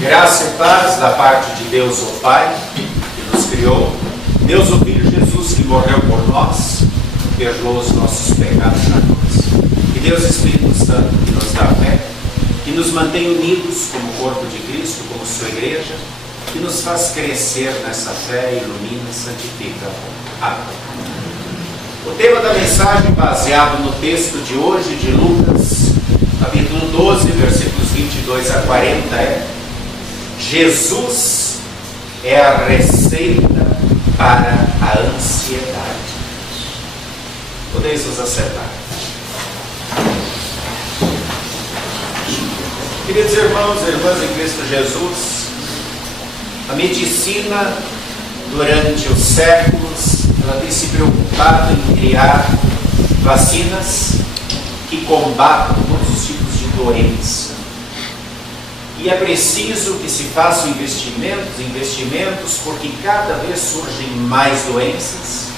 Graça e paz da parte de Deus, o Pai, que nos criou, Deus, o Filho Jesus, que morreu por nós, perdoou os nossos pecados na cruz. E Deus, Espírito Santo, que nos dá fé, que nos mantém unidos como corpo de Cristo, como sua igreja, que nos faz crescer nessa fé, ilumina e santifica. Amém. O tema da mensagem, baseado no texto de hoje de Lucas, capítulo 12, versículos 22 a 40, é: Jesus é a receita para a ansiedade. Podeis nos acertar. Queridos irmãos e irmãs em Cristo Jesus, a medicina, durante os séculos, ela tem se preocupado em criar vacinas que combatam todos os tipos de doença. E é preciso que se façam investimentos, porque cada vez surgem mais doenças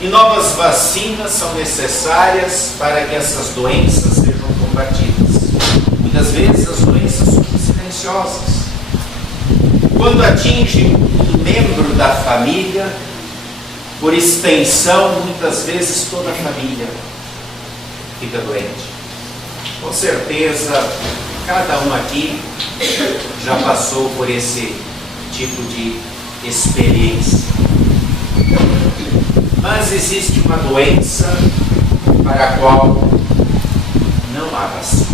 e novas vacinas são necessárias para que essas doenças sejam combatidas. Muitas vezes as doenças surgem silenciosas. Quando atinge um membro da família, por extensão, muitas vezes toda a família fica doente. Com certeza, cada um aqui já passou por esse tipo de experiência. Mas existe uma doença para a qual não há vacina.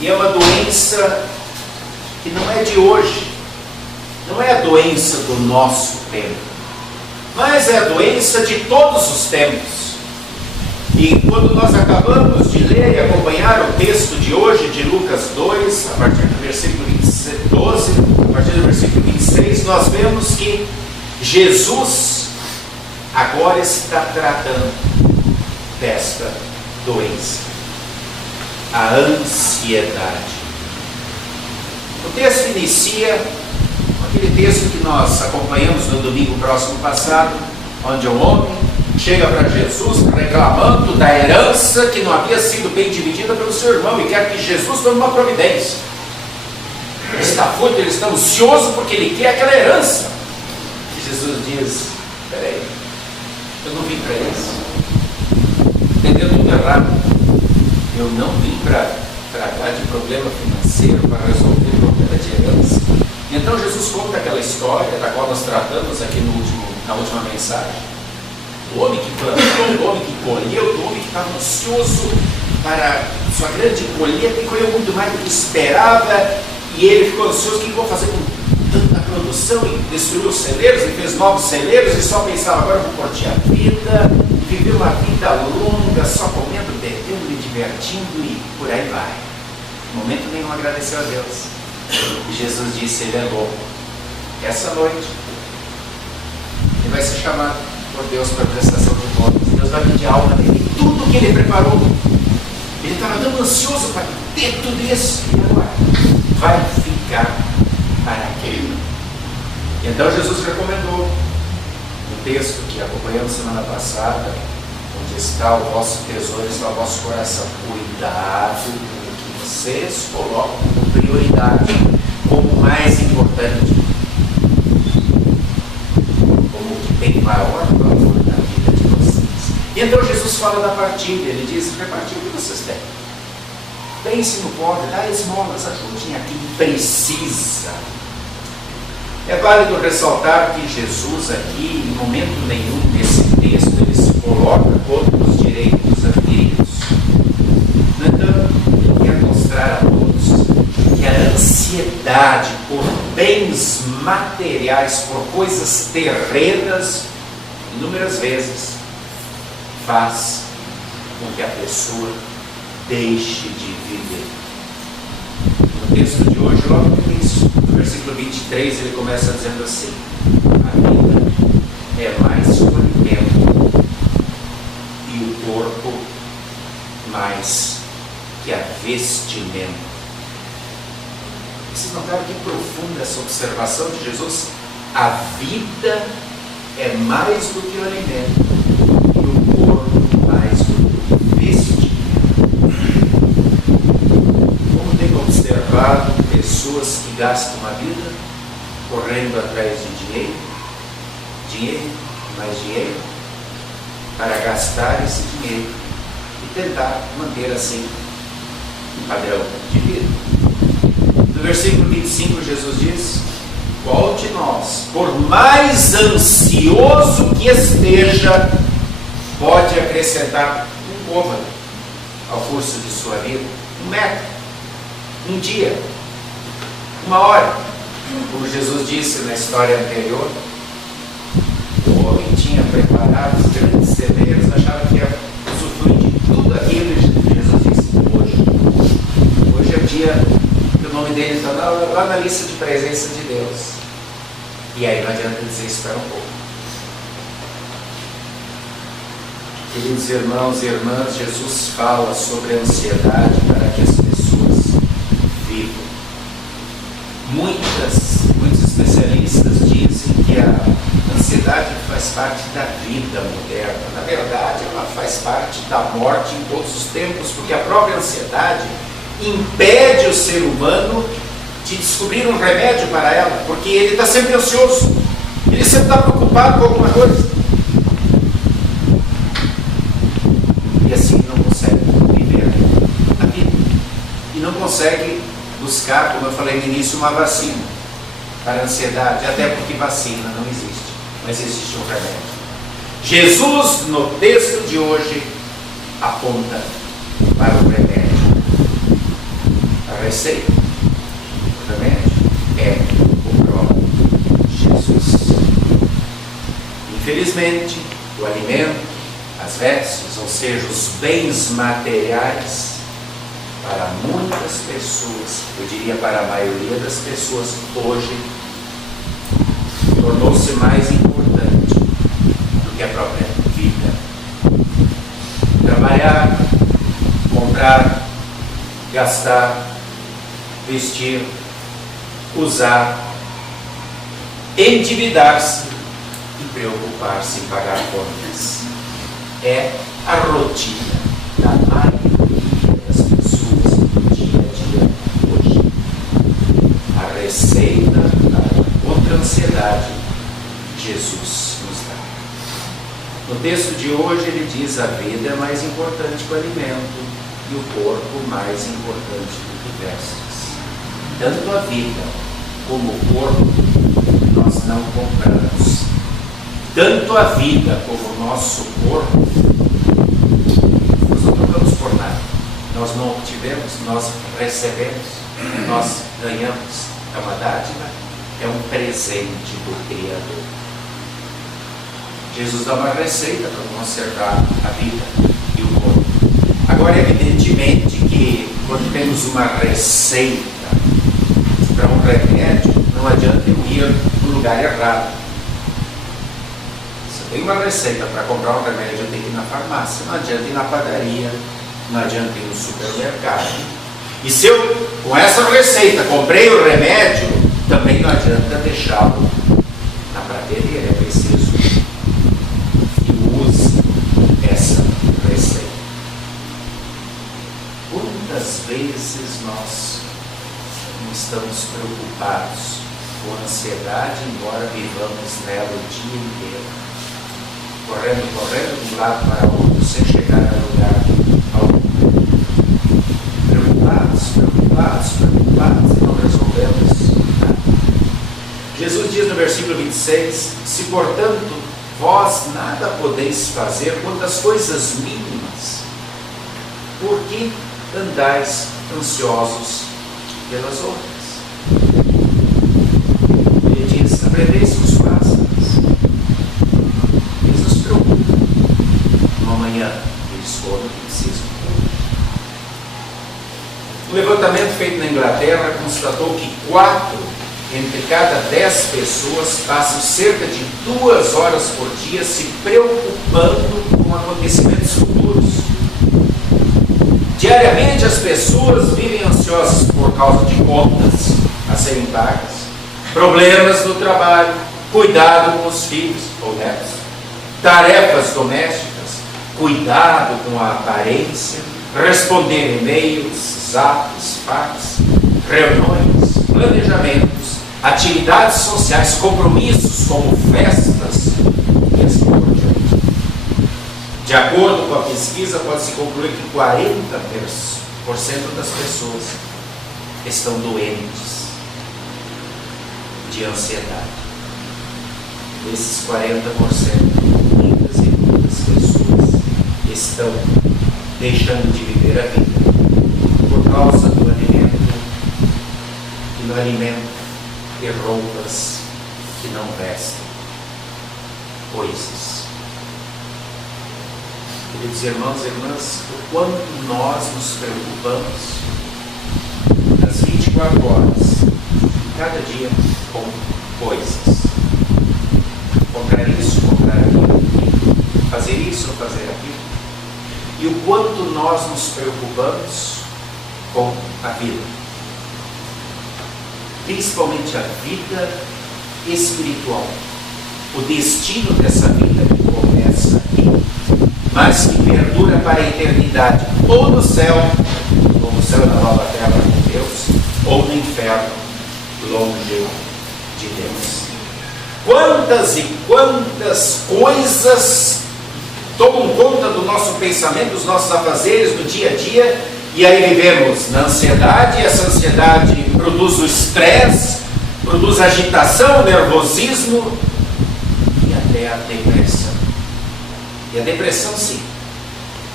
E é uma doença que não é de hoje, não é a doença do nosso tempo, mas é a doença de todos os tempos. E quando nós acabamos de ler e acompanhar o texto de hoje, de Lucas 2, a partir do versículo 12, a partir do versículo 26, nós vemos que Jesus agora está tratando desta doença, a ansiedade. O texto inicia com aquele texto que nós acompanhamos no domingo próximo passado, onde um homem chega para Jesus reclamando da herança que não havia sido bem dividida pelo seu irmão e quer que Jesus tome uma providência. Ele está afoito, ele está ansioso porque ele quer aquela herança. E Jesus diz: peraí, eu não vim para isso. Entendeu tudo errado. Eu não vim para tratar de problema financeiro, para resolver problema de herança. Então Jesus conta aquela história da qual nós tratamos aqui na última mensagem. O homem que plantou, o homem que colheu, o homem que estava ansioso para sua grande colheita e colheu muito mais do que esperava, e ele ficou ansioso: o que eu vou fazer com tanta produção? E destruiu os celeiros, e fez novos celeiros, e só pensava: agora eu vou curtir a vida, viver uma vida longa, só comendo, bebendo e divertindo, e por aí vai. No momento nenhum agradeceu a Deus. E Jesus disse: ele é bom. Essa noite ele vai ser chamado por Deus para a prestação de contas. Deus vai pedir a alma dele, tudo que ele preparou. Ele estava tão ansioso para ter tudo isso, e agora vai ficar para quê? E então Jesus recomendou no texto que acompanhamos semana passada: onde está o vosso tesouro, está o vosso coração. Cuidado com o que vocês colocam como prioridade, como mais importante, como o que tem maior valor na vida de vocês. E então Jesus fala da partilha. Ele diz: repartir o que vocês têm. Pense no pobre, dá esmolas, ajudem a quem precisa. É válido ressaltar que Jesus aqui, em momento nenhum nesse texto, ele se coloca contra os direitos adquiridos. No entanto, ele quer mostrar a todos que a ansiedade por bens materiais, por coisas terrenas, inúmeras vezes faz com que a pessoa deixe de viver. No texto de hoje, logo no início, no versículo 23, ele começa dizendo assim: a vida é mais que o alimento e o corpo mais que a vestimenta. Vocês notaram que profunda essa observação de Jesus? A vida é mais do que o alimento e o corpo mais do que o vestimento. Como tem que observar observado pessoas que gastam a vida correndo atrás de dinheiro, mais dinheiro, para gastar esse dinheiro e tentar manter assim um padrão de vida. No versículo 25, Jesus diz: qual de nós, por mais ansioso que esteja, pode acrescentar um côvado ao curso de sua vida? Um metro, um dia, uma hora. Como Jesus disse na história anterior, o homem tinha preparado os grandes celeiros, achava que ia usufruir de tudo aquilo, e Jesus disse: hoje é o dia que o nome dele está lá na lista de presença de Deus. E aí não adianta dizer: espera um pouco. Queridos irmãos e irmãs, Jesus fala sobre a ansiedade para que as pessoas vivam. Muitos especialistas dizem que a ansiedade faz parte da vida moderna. Na verdade, ela faz parte da morte em todos os tempos, porque a própria ansiedade impede o ser humano de descobrir um remédio para ela, porque ele está sempre ansioso, ele sempre está preocupado com alguma coisa. E assim não consegue viver a vida. E não consegue buscar, como eu falei no início, uma vacina para a ansiedade, até porque vacina não existe, mas existe um remédio. Jesus, no texto de hoje, aponta para o remédio. A receita, o remédio é o próprio Jesus. Infelizmente, o alimento, as vestes, ou seja, os bens materiais, para muitas pessoas, eu diria para a maioria das pessoas hoje, tornou-se mais importante do que a própria vida. Trabalhar, comprar, gastar, vestir, usar, endividar-se e preocupar-se em pagar contas. É a rotina da maioria das pessoas do dia a dia hoje. A receita contra a ansiedade, Jesus nos dá. No texto de hoje ele diz: a vida é mais importante que o alimento e o corpo mais importante do que vestes. Tanto a vida como o corpo nós não compramos. Tanto a vida como o nosso corpo nós não trocamos por nada. Nós não obtivemos, nós recebemos, nós ganhamos. É uma dádiva, é um presente do Criador. Jesus dá uma receita para conservar a vida e o corpo. Agora, evidentemente que quando temos uma receita para um remédio, não adianta eu ir no lugar errado. Se eu tenho uma receita para comprar um remédio, eu tenho que ir na farmácia. Não adianta ir na padaria, não adianta ir no supermercado. E se eu, com essa receita, comprei o remédio, também não adianta deixá-lo na prateleira. É preciso que use essa receita. Quantas vezes nós não estamos preocupados com a ansiedade, embora vivamos nela o dia inteiro, correndo de um lado para o outro, sem chegar a lugar algum. Preocupados, e não resolvemos nada. Jesus diz no versículo 26: se portanto vós nada podeis fazer quanto às coisas mínimas, por que andais ansiosos pelas outras? Ele diz: aprendeis com os pássaros. Eles nos preocupam. No amanhã eles comem o que precisam. Um levantamento feito na Inglaterra constatou que 4 entre cada 10 pessoas passam cerca de 2 horas por dia se preocupando com acontecimentos futuros. Diariamente as pessoas vivem ansiosas por causa de contas a serem pagas, problemas no trabalho, cuidado com os filhos ou netos, tarefas domésticas, cuidado com a aparência, responder e-mails, zaps, fax, reuniões, planejamentos, atividades sociais, compromissos como festas e assim por diante. De acordo com a pesquisa, pode-se concluir que 40% das pessoas estão doentes de ansiedade. Desses 40%, muitas e muitas pessoas estão deixando de viver a vida por causa do alimento, e no alimento e roupas que não vestem, coisas. Queridos irmãos e irmãs, o quanto nós nos preocupamos nas 24 horas, cada dia, com coisas. Comprar isso, comprar aquilo, fazer isso ou fazer aquilo. E o quanto nós nos preocupamos com a vida. Principalmente a vida espiritual. O destino dessa vida que começa aqui, mas que perdura para a eternidade, ou no céu, ou no céu da nova terra com Deus, ou no inferno, longe de Deus. Quantas e quantas coisas tomam conta do nosso pensamento, dos nossos afazeres, do dia a dia, e aí vivemos na ansiedade, e essa ansiedade produz o estresse, produz agitação, nervosismo e até a depressão. E a depressão, sim,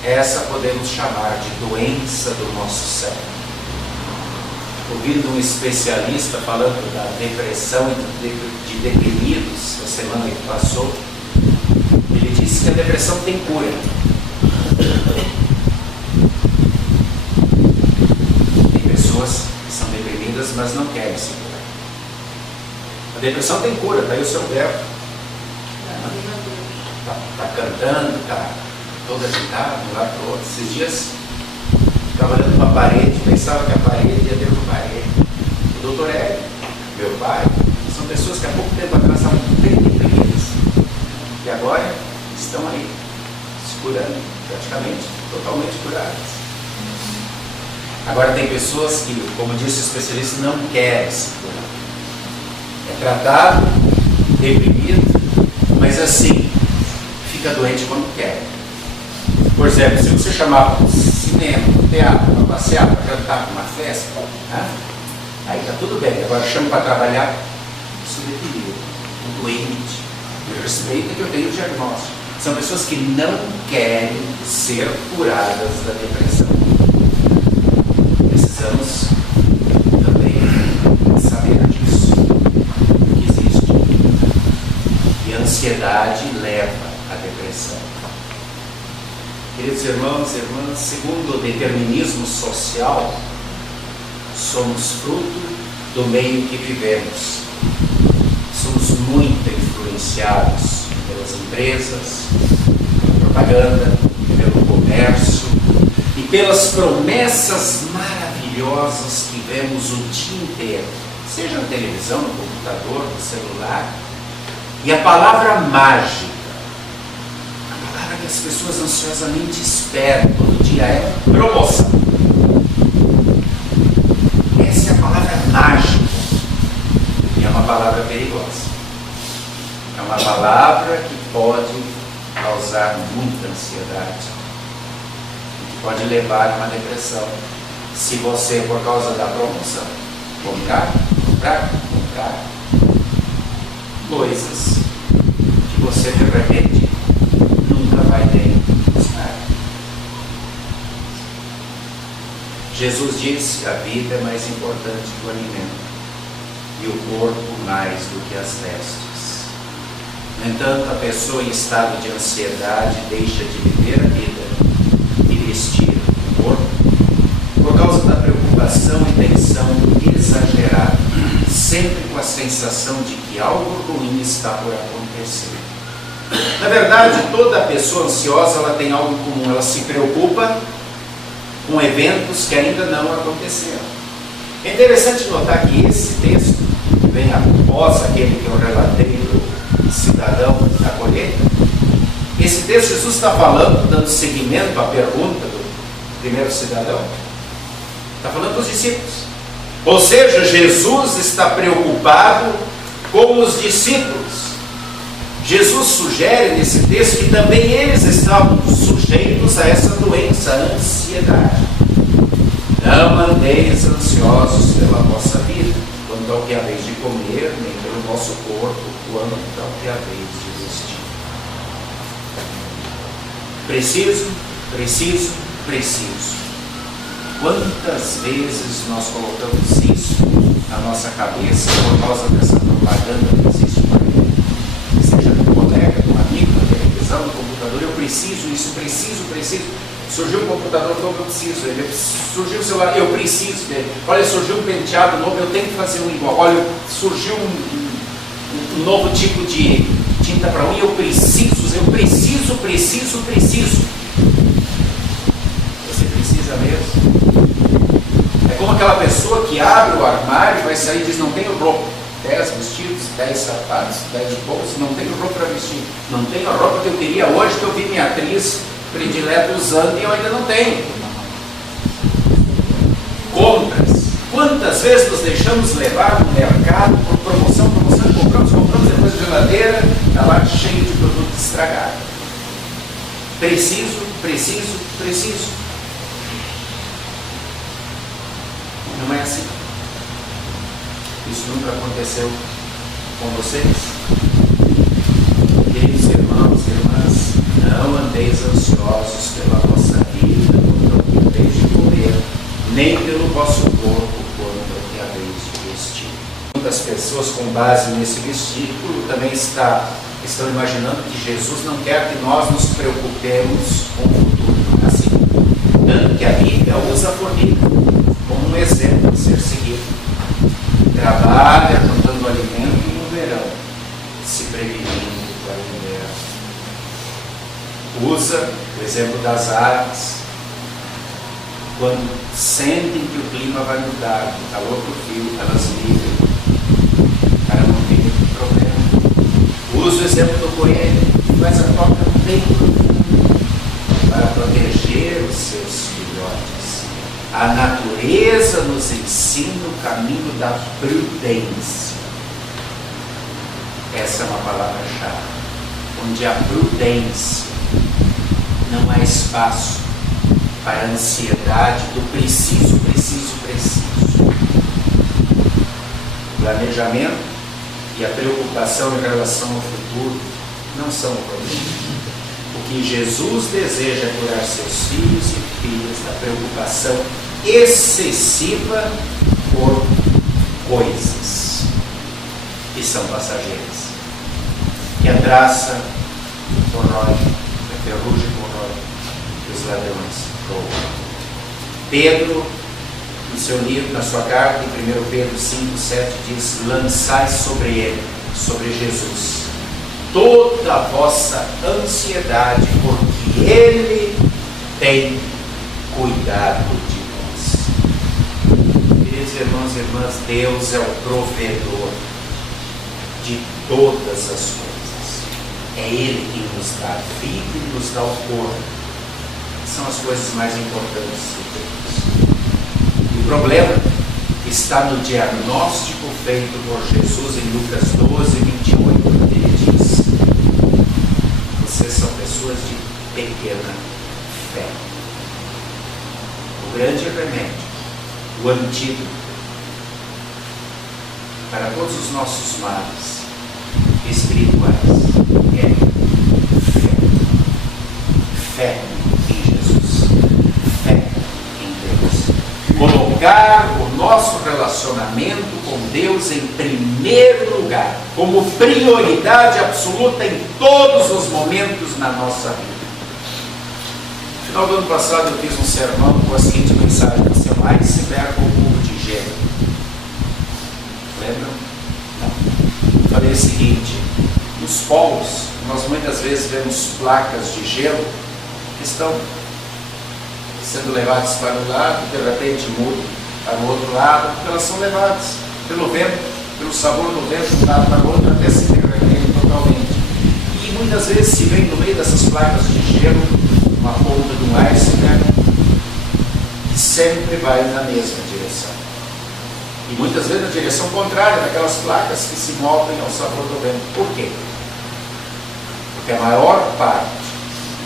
essa podemos chamar de doença do nosso cérebro. Ouvindo um especialista falando da depressão e de deprimidos na semana que passou, ele disse que a depressão tem cura. Tem pessoas que são deprimidas, mas não querem se curar. A depressão tem cura, está aí o seu verbo. Está cantando, está todo agitado, de um lado para o outro. Esses dias, ficava olhando para a parede, pensava que a parede ia derrubar ele. O doutor Hélio, meu pai, são pessoas que há pouco tempo atrás estavam bem deprimidas. E agora estão aí, se curando, praticamente, totalmente curadas. Agora tem pessoas que, como disse o especialista, não querem se curar. É tratado, deprimido, mas assim, fica doente quando quer. Por exemplo, se você chamar para um cinema, para um teatro, para passear, para cantar, para uma festa, né? Aí está tudo bem. Agora chama para trabalhar, isso é deprimido, um doente. Eu respeito que eu tenho o diagnóstico. São pessoas que não querem ser curadas da depressão. Precisamos também saber disso, que existe. E a ansiedade leva à depressão. Queridos irmãos e irmãs, segundo o determinismo social, somos fruto do meio que vivemos. Somos muito influenciados pelas empresas, pela propaganda, pelo comércio e pelas promessas maravilhosas que vemos o dia inteiro, seja na televisão, no computador, no celular. E a palavra mágica, a palavra que as pessoas ansiosamente esperam todo dia é promoção. Essa é a palavra mágica e é uma palavra perigosa. É uma palavra que pode causar muita ansiedade e que pode levar a uma depressão. Se você, por causa da promoção, comprar coisas que você de repente nunca vai nem buscar. Jesus disse: a vida é mais importante que o alimento e o corpo mais do que as vestes. No entanto, a pessoa em estado de ansiedade deixa de viver a vida e vestir o corpo por causa da preocupação e tensão exagerada, sempre com a sensação de que algo ruim está por acontecer. Na verdade, toda pessoa ansiosa ela tem algo em comum, ela se preocupa com eventos que ainda não aconteceram. É interessante notar que esse texto, que vem após aquele que eu relatei do cidadão da colheita, esse texto Jesus está falando, dando seguimento à pergunta do primeiro cidadão, está falando para os discípulos. Ou seja, Jesus está preocupado com os discípulos. Jesus sugere nesse texto que também eles estavam sujeitos a essa doença, a ansiedade. Não andeis ansiosos pela vossa vida, quanto ao que haveis de comer, nem pelo vosso corpo, quanto ao que haveis de vestir. Preciso. Quantas vezes nós colocamos isso na nossa cabeça por causa dessa propaganda que existe por aí? Seja do colega, do amigo, da televisão, do computador, eu preciso isso, preciso. Surgiu um computador novo, eu preciso dele. Surgiu o celular, eu preciso dele. Olha, surgiu um penteado novo, eu tenho que fazer um igual. Olha, surgiu um novo tipo de tinta para unha, eu preciso. Você precisa mesmo? É como aquela pessoa que abre o armário e vai sair e diz, não tenho roupa. 10 vestidos, 10 sapatos, 10 bolsas, não tenho roupa para vestir. Não tenho a roupa que eu queria hoje, que eu vi minha atriz predileta usando e eu ainda não tenho. Compras. Quantas vezes nos deixamos levar no mercado por promoção, compramos depois da geladeira, está lá cheio de produto estragado. Preciso. Não é assim. Isso nunca aconteceu com vocês? Queridos irmãos e irmãs, não andeis ansiosos pela vossa vida, quanto ao que haveis de comer, nem pelo vosso corpo, quanto ao que haveis de vestir. Muitas pessoas, com base nesse versículo, também estão imaginando que Jesus não quer que nós nos preocupemos com o futuro. Não é assim. Tanto que a Bíblia usa a formiga como um exemplo a ser seguido. Trabalha plantando alimento no verão, se prevenindo para o inverno. Usa o exemplo das aves, quando sentem que o clima vai mudar, do calor para o frio, elas migram para não ter muito problema. Usa o exemplo do coelho, que faz a toca bem para proteger os seus filhotes. A natureza nos ensina o caminho da prudência. Essa é uma palavra-chave. Onde há prudência, não há espaço para a ansiedade do preciso. O planejamento e a preocupação em relação ao futuro não são o problema. O que Jesus deseja é curar seus filhos e filhas da preocupação excessiva por coisas que são passageiras, que a traça corrói, que a ferrugem corrói, que os ladrões roubam. Pedro, no seu livro, na sua carta, em 1 Pedro 5,7, diz: lançai sobre ele, sobre Jesus, toda a vossa ansiedade, porque ele tem cuidado de nós. Queridos irmãos e irmãs, Deus é o provedor de todas as coisas. É Ele que nos dá a vida e nos dá o corpo. São as coisas mais importantes que temos. E o problema está no diagnóstico feito por Jesus em Lucas 12, 28, onde ele diz: vocês são pessoas de pequena fé. O grande remédio, o antídoto para todos os nossos males espirituais é fé. Fé em Jesus. Fé em Deus. Colocar o nosso relacionamento com Deus em primeiro lugar, como prioridade absoluta em todos os momentos na nossa vida. No final do ano passado eu fiz um sermão com a seguinte mensagem: você é um iceberg com um cubo de gelo. Lembram? Não. Falei o seguinte: nos polos nós muitas vezes vemos placas de gelo que estão sendo levadas para um lado, de repente mudam para o outro lado, porque elas são levadas pelo vento, pelo sabor do vento, de um lado para o outro, até se derreterem totalmente. E muitas vezes se vê no meio dessas placas de gelo uma ponta de um iceberg que sempre vai na mesma direção. E muitas vezes na direção contrária daquelas placas que se movem ao sabor do vento. Por quê? Porque a maior parte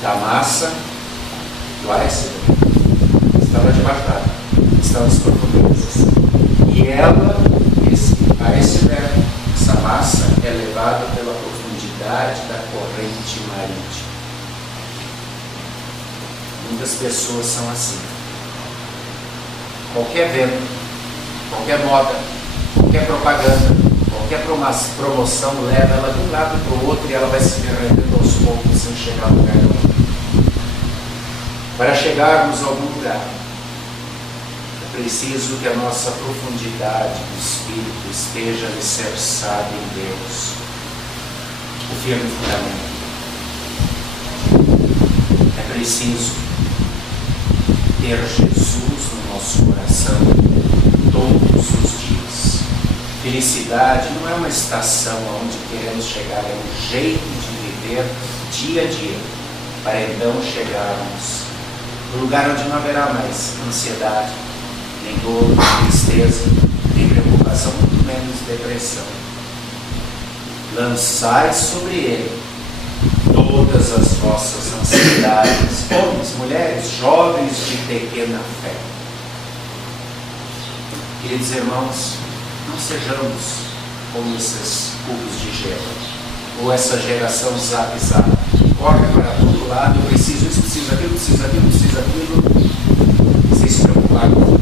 da massa do iceberg estava debaixo d'água, estava nas profundezas. E ela, esse iceberg, essa massa é levada pela profundidade da corrente marítima. Muitas pessoas são assim. Qualquer vento, qualquer moda, qualquer propaganda, qualquer promoção leva ela de um lado para o outro e ela vai se derretendo aos poucos sem chegar no lugar nenhum. Para chegarmos a algum lugar, é preciso que a nossa profundidade do Espírito esteja alicerçada em Deus, o firme fundamento. É preciso ter Jesus no nosso coração todos os dias. Felicidade não é uma estação aonde queremos chegar, é um jeito de viver dia a dia, para então chegarmos no lugar onde não haverá mais ansiedade, nem dor, nem tristeza, nem preocupação, muito menos depressão. Lançai sobre ele todas as vossas ansiedades, homens, mulheres, jovens de pequena fé. Queridos irmãos, não sejamos como esses cubos de gelo, ou essa geração zap, que corre para todo lado, eu preciso isso, preciso aquilo, preciso aquilo, preciso aquilo, sem se preocupar com o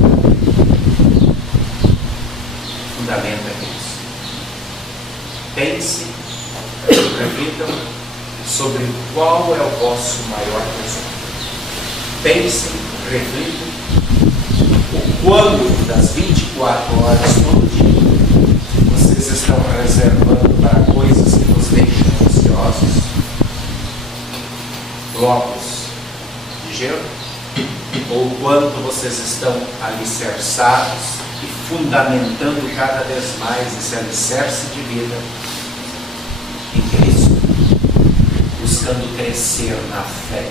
fundamento é Cristo. Pense, reflitam sobre qual é o vosso maior tesouro. Pensem, reflitam o quando das 24 horas todo dia vocês estão reservando para coisas que vos deixam ansiosos, blocos de gelo, ou quanto vocês estão alicerçados e fundamentando cada vez mais esse alicerce de vida em Cristo, buscando crescer na fé.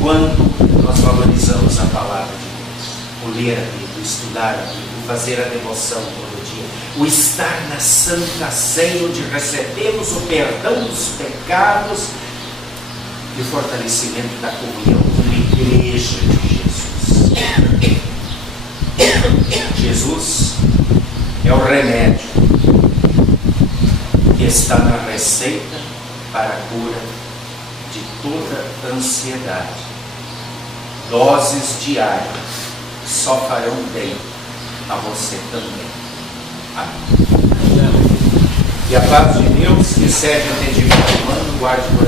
Quando nós valorizamos a palavra de Deus, o ler a Bíblia, o estudar a Bíblia, o fazer a devoção todo dia, o estar na Santa Ceia, onde recebemos o perdão dos pecados e o fortalecimento da comunhão como igreja de Jesus. Jesus é o remédio que está na receita para a cura de toda ansiedade. Doses diárias só farão bem a você também. Amém. E a paz de Deus, que excede o entendimento humano, guarde o